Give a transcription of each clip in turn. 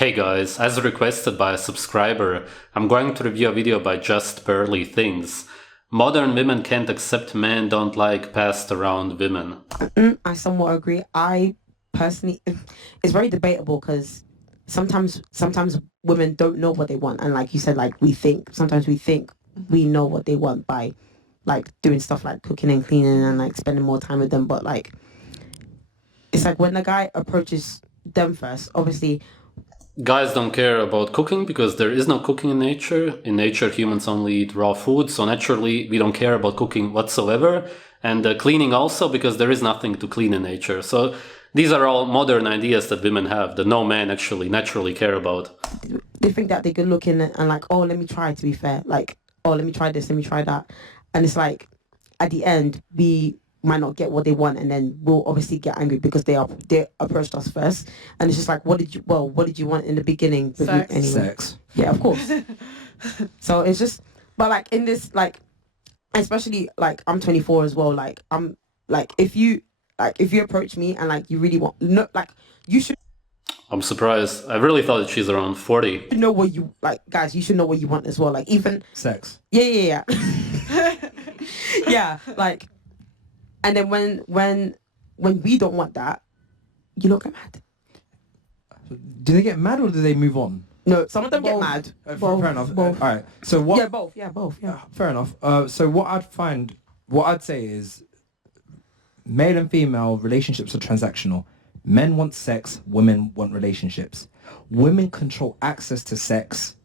Hey guys, as requested by a subscriber, I'm going to review a video by Just Barely Things. Modern women can't accept men don't like passed around women. I somewhat agree. I personally, it's very debatable because sometimes women don't know what they want, and like you said, like sometimes we think we know what they want by like doing stuff like cooking and cleaning and like spending more time with them. But like it's like when the guy approaches them first, obviously. Guys don't care about cooking because there is no cooking in nature. In nature, humans only eat raw food, so naturally we don't care about cooking whatsoever. And cleaning also, because there is nothing to clean in nature. So these are all modern ideas that women have that no man actually naturally care about. They think that they're good looking and like, oh, let me try, to be fair. Like, oh, let me try this, let me try that. And it's like, at the end, we might not get what they want, and then we'll obviously get angry because they approached us first, and it's just like, what did you want in the beginning? Sex. Anyway. Sex. Yeah, of course. So it's just, but like in this, like, especially like I'm 24 as well. Like I'm like if you approach me and like you really want, no, like you should. I'm surprised. I really thought that she's around 40. Know what you like, guys. You should know what you want as well. Like even Sex. Yeah. Yeah, like. And then when we don't want that, you look get mad. Do they get mad or do they move on? No, some of them get mad. Fair enough. Both. All right. So what? Yeah, both. Yeah, both. Yeah. Fair enough. So what I'd say is, male and female relationships are transactional. Men want sex. Women want relationships. Women control access to sex.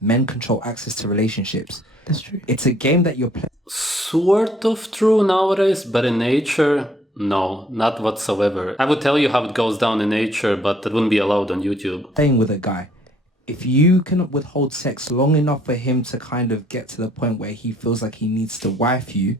Men control access to relationships. That's true. It's a game that you're playing. Sort of true nowadays, but in nature, no, not whatsoever. I would tell you how it goes down in nature, but that wouldn't be allowed on YouTube. Playing with a guy. If you can withhold sex long enough for him to kind of get to the point where he feels like he needs to wife you,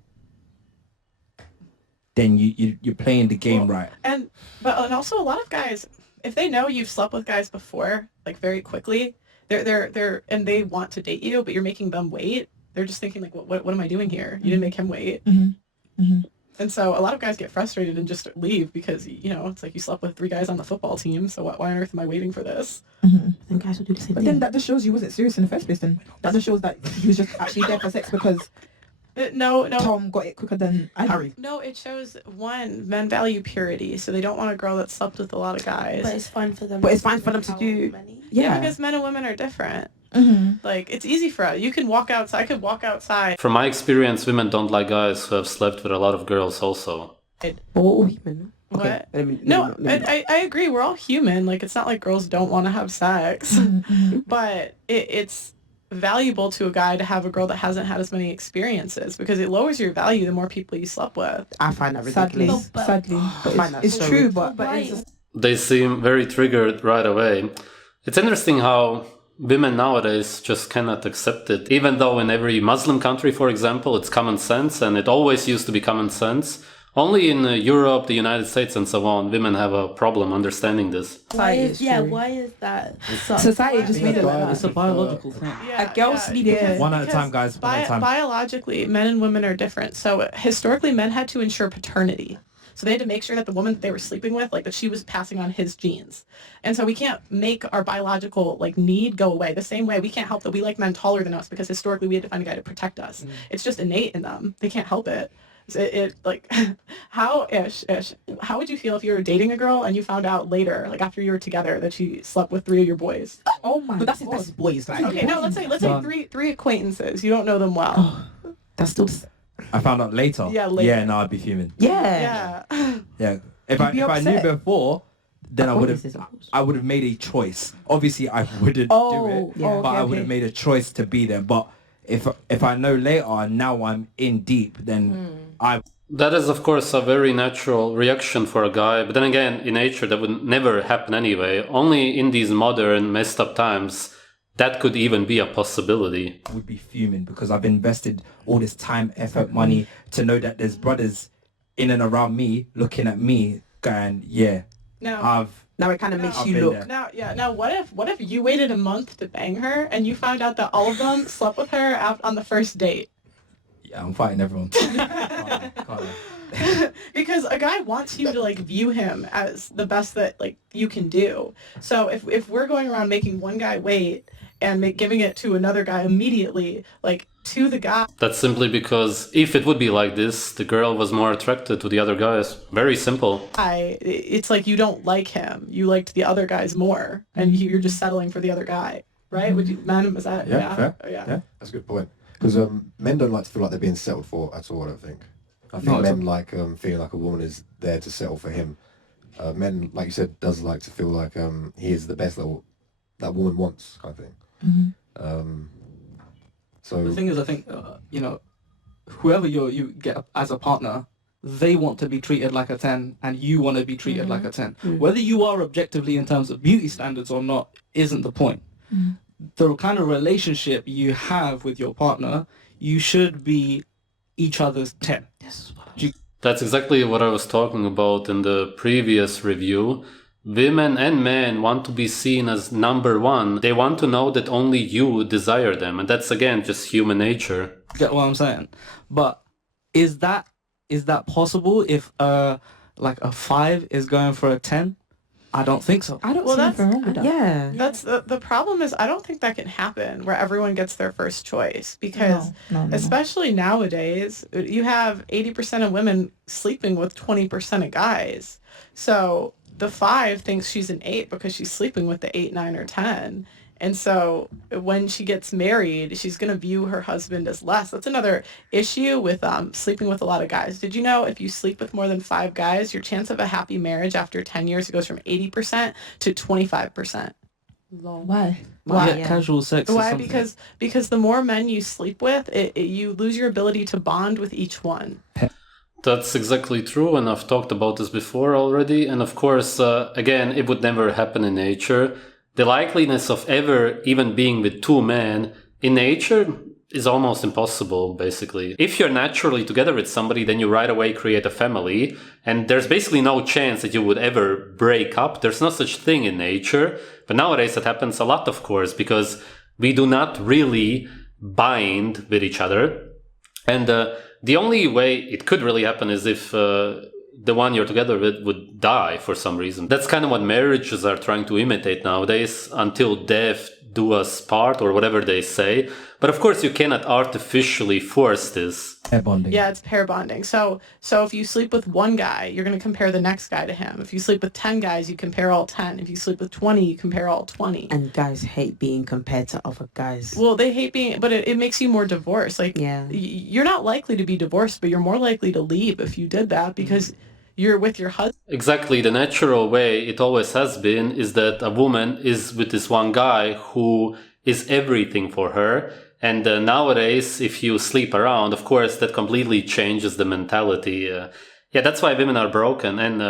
then you're playing the game right. And also a lot of guys, if they know you've slept with guys before, like very quickly, they're and they want to date you, but you're making them wait. They're just thinking like, what am I doing here? You didn't make him wait. And so a lot of guys get frustrated and just leave because, it's like you slept with 3 guys on the football team, so why on earth am I waiting for this? Then guys will do the same thing. Then that just shows you wasn't serious in the first place. Then that just shows that he was just actually there for sex because No. Tom got it quicker than Harry. No, it shows, one, men value purity, so they don't want a girl that slept with a lot of guys. But it's fine for them. But it's fine for them to do. Many. Yeah, because men and women are different. Like, it's easy for us. You can walk outside. I could walk outside. From my experience, women don't like guys who have slept with a lot of girls also. But we're all human. What? Okay. No, I agree. We're all human. Like, it's not like girls don't want to have sex. But it's valuable to a guy to have a girl that hasn't had as many experiences because it lowers your value the more people you slept with. I find that Sadly, ridiculous. sadly, It's it's so true. ridiculous. But it's just, They seem very triggered right away. It's interesting how women nowadays just cannot accept it. Even though in every Muslim country, for example, it's common sense, and it always used to be common sense. Only in Europe, the United States, and so on, women have a problem understanding this. Why is that? society just made it like It's that. a biological thing. Yeah, A girl sleeping because- One at a time, because guys. One at a time. Biologically, men and women are different. So historically, men had to ensure paternity. So they had to make sure that the woman they were sleeping with, like that she was passing on his genes. And so we can't make our biological need go away. The same way we can't help that we like men taller than us because historically we had to find a guy to protect us. It's just innate in them. They can't help it. It how would you feel if you were dating a girl and you found out later, like after you were together, that she slept with 3 of your boys? Oh my! But that's boys. Like Okay, no, let's say three acquaintances. You don't know them well. That's still. I found out later. Yeah, later. Yeah, no, I'd be fuming. Yeah. Yeah. Yeah. If You'd be I knew upset. before, then I would have made a choice. Obviously, I wouldn't do it, yeah. but I would have made a choice to be there. But if I know later and now I'm in deep, then That is, of course, a very natural reaction for a guy. But then again, in nature, that would never happen anyway. Only in these modern, messed up times, that could even be a possibility. would be fuming because I've invested all this time, effort, money to know that there's brothers in and around me looking at me going, yeah, No. Now it kind of makes I've you been look. there. Now what if you waited a month to bang her and you found out that all of them slept with her on the first date? Yeah, I'm fighting everyone. Can't lie. because a guy wants you to like view him as the best that like you can do. So if we're going around making one guy wait and giving it to another guy immediately, like to the guy. That's simply because if it would be like this, the girl was more attracted to the other guys. Very simple. It's like you don't like him. You liked the other guys more, and you're just settling for the other guy, right? Would you, man? Was that? Yeah, fair. Oh, yeah. Yeah, that's a good point. Because men don't like to feel like they're being settled for at all, I don't think. I think Not at men like feeling like a woman is there to settle for him. Men, like you said, does like to feel like he is the best that woman wants, kind of thing. So The thing is, I think, whoever you get as a partner, they want to be treated like a 10 and you want to be treated like a 10. Whether you are objectively in terms of beauty standards or not isn't the point. The kind of relationship you have with your partner, you should be each other's 10. That's exactly what I was talking about in the previous review. Women and men want to be seen as number one. They want to know that only you desire them. And that's, again, just human nature. Get what I'm saying? But is that possible if like a 5 is going for a 10? I don't think so. I don't Well, see anything wrong with that. Yeah. That's the problem is I don't think that can happen where everyone gets their first choice because No. especially nowadays you have 80% of women sleeping with 20% of guys. So the 5 thinks she's an 8 because she's sleeping with the 8, 9, or 10. And so when she gets married, she's going to view her husband as less. That's another issue with sleeping with a lot of guys. Did you know if you sleep with more than 5 guys, your chance of a happy marriage after 10 years goes from 80% to 25%? Why? Yeah, casual sex. Is Why? something. Because the more men you sleep with, you lose your ability to bond with each one. That's exactly true, and I've talked about this before already. And of course, again, it would never happen in nature. The likeliness of ever even being with 2 men in nature is almost impossible, basically. If you're naturally together with somebody, then you right away create a family, and there's basically no chance that you would ever break up. There's no such thing in nature. But nowadays it happens a lot, of course, because we do not really bind with each other. And the only way it could really happen is if the one you're together with would die for some reason. That's kind of what marriages are trying to imitate nowadays, until death do us part, or whatever they say. But of course you cannot artificially force this. Pair bonding. Yeah, it's pair bonding. So if you sleep with one guy, you're going to compare the next guy to him. If you sleep with 10 guys, you compare all 10. If you sleep with 20, you compare all 20. And guys hate being compared to other guys. Well, they hate being, but it makes you more divorced. Like, Yeah. You're not likely to be divorced, but you're more likely to leave if you did that because you're with your husband. Exactly, the natural way it always has been is that a woman is with this one guy who is everything for her. And nowadays, if you sleep around, of course, that completely changes the mentality. Yeah, that's why women are broken. And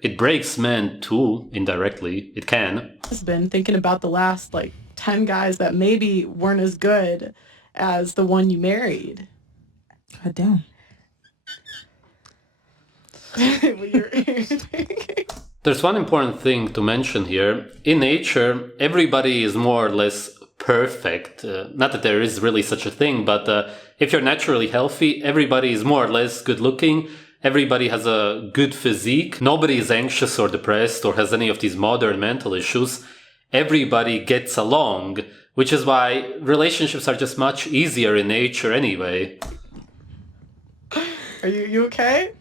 it breaks men too, indirectly. It can. Husband thinking about the last, 10 guys that maybe weren't as good as the one you married. God damn. There's one important thing to mention here. In nature, everybody is more or less perfect. Not that there is really such a thing, but if you're naturally healthy, everybody is more or less good looking. Everybody has a good physique. Nobody is anxious or depressed or has any of these modern mental issues. Everybody gets along, which is why relationships are just much easier in nature anyway. Are you okay?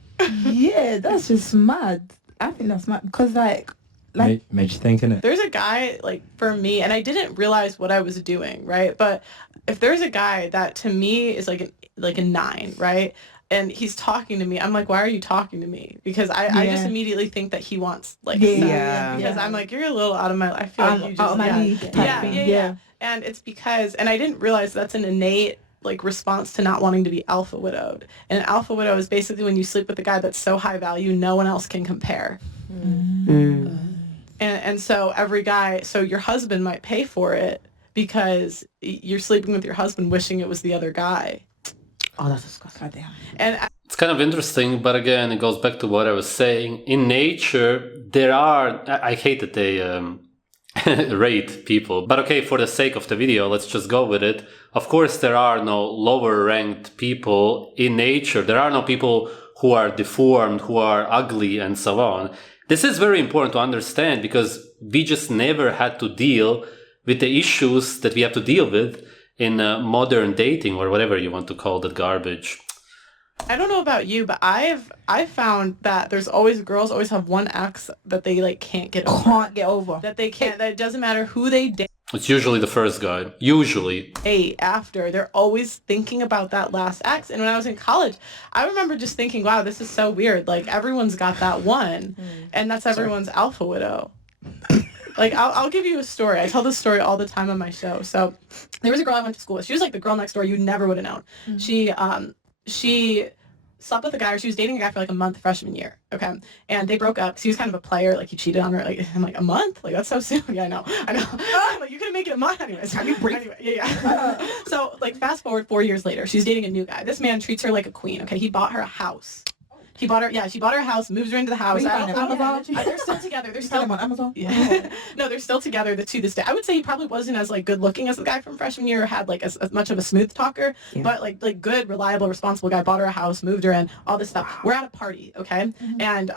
Yeah, that's just mad. I think that's mad because like Made you think, innit? There's a guy, for me, and I didn't realize what I was doing, right? But if there's a guy that to me is like a 9, right? And he's talking to me, I'm like, why are you talking to me? Because I just immediately think that he wants sex. Yeah. Because I'm like, you're a little out of my life. I feel like you just out of my league type thing. yeah. And it's because, and I didn't realize that's an innate response to not wanting to be alpha widowed. And an alpha widow is basically when you sleep with a guy that's so high value, no one else can compare. And so every guy, so your husband might pay for it because you're sleeping with your husband wishing it was the other guy. Oh, that's disgusting. God damn. And It's kind of interesting, but again, it goes back to what I was saying. In nature, there are, I hate that they rate people. But okay, for the sake of the video, let's just go with it. Of course, there are no lower ranked people in nature. There are no people who are deformed, who are ugly, and so on. This is very important to understand because we just never had to deal with the issues that we have to deal with in modern dating, or whatever you want to call that garbage. I don't know about you, but I've found that there's always girls always have one ex that they like can't get over. Can't get over. That they can't. That it doesn't matter who they date It's usually the first guy. Usually. after. They're always thinking about that last ex. And when I was in college, I remember just thinking, wow, this is so weird. Like everyone's got that one, and that's everyone's alpha widow. Like, I'll give you a story. I tell this story all the time on my show. So there was a girl I went to school with. She was like the girl next door you never would have known. She slept with a guy, or she was dating a guy for like a month freshman year. Okay. And they broke up. 'Cause he was kind of a player. Like he cheated on her. Like, I'm like, a month? Like that's so soon. Yeah, I know. I'm like, you couldn't make it a month anyways. Anyway, yeah. So like fast forward 4 years later, she's dating a new guy. This man treats her like a queen. Okay. He bought her a house. She bought her a house, moves her into the house. They're still together. They're still on Amazon. Yeah. No, they're still together to this day. I would say he probably wasn't as like good looking as the guy from freshman year, or had like as much of a smooth talker, but like good, reliable, responsible guy. Bought her a house, moved her in, all this stuff. We're at a party, okay, and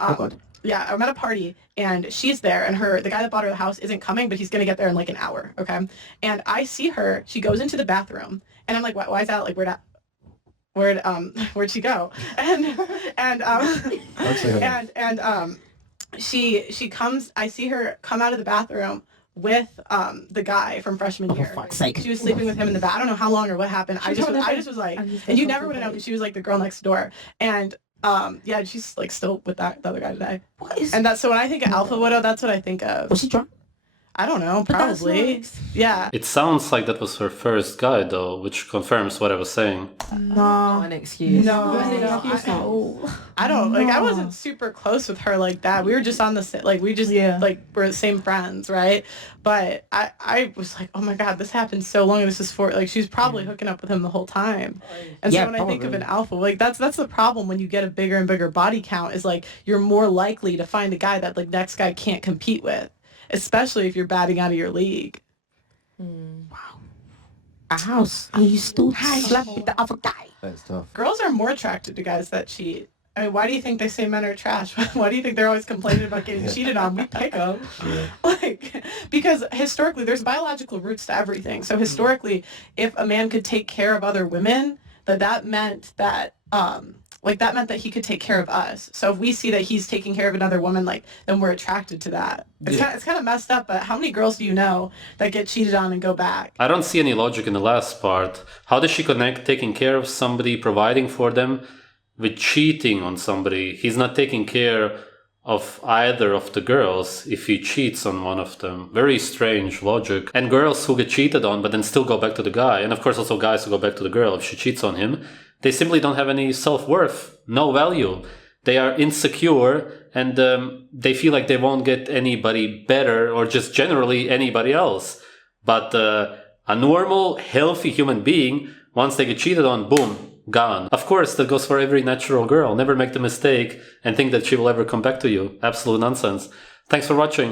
yeah, I'm at a party and she's there, and the guy that bought her the house isn't coming, but he's gonna get there in like an hour, okay. And I see her. She goes into the bathroom, and I'm like, why is that? Like, where'd she go? She comes. I see her come out of the bathroom with the guy from freshman year. For fuck's sake. She was sleeping with him in the bath. I don't know how long or what happened. I just was like, and you never would have known because she was like the girl next door. And yeah, she's like still with the other guy today. And that's so when I think of alpha widow, that's what I think of. Was she drunk? I don't know, probably. Yeah. It sounds like that was her first guy, though, which confirms what I was saying. No, an excuse. No, I don't like. I wasn't super close with her like that. We were just on the like we just like we're the same friends, right? But I was like, oh my god, this happened so long. This is for like she's probably hooking up with him the whole time. And so when I think of an alpha, like that's the problem when you get a bigger and bigger body count is like you're more likely to find a guy that like next guy can't compete with. Especially if you're batting out of your league. Wow. A house. And you still slept with the other guy. That's tough. Girls are more attracted to guys that cheat. I mean, why do you think they say men are trash? Why do you think they're always complaining about getting cheated on? We pick them. Yeah. Like, because historically, there's biological roots to everything. So historically, if a man could take care of other women, that meant that he could take care of us. So if we see that he's taking care of another woman, like, then we're attracted to that. It's kind of messed up, but how many girls do you know that get cheated on and go back? I don't see any logic in the last part. How does she connect taking care of somebody, providing for them, with cheating on somebody? He's not taking care of either of the girls if he cheats on one of them. Very strange logic. And girls who get cheated on but then still go back to the guy, and of course also guys who go back to the girl if she cheats on him, they simply don't have any self-worth, no value. They are insecure, and they feel like they won't get anybody better, or just generally anybody else. But a normal, healthy human being, once they get cheated on, boom, gone. Of course, that goes for every natural girl. Never make the mistake and think that she will ever come back to you. Absolute nonsense. Thanks for watching.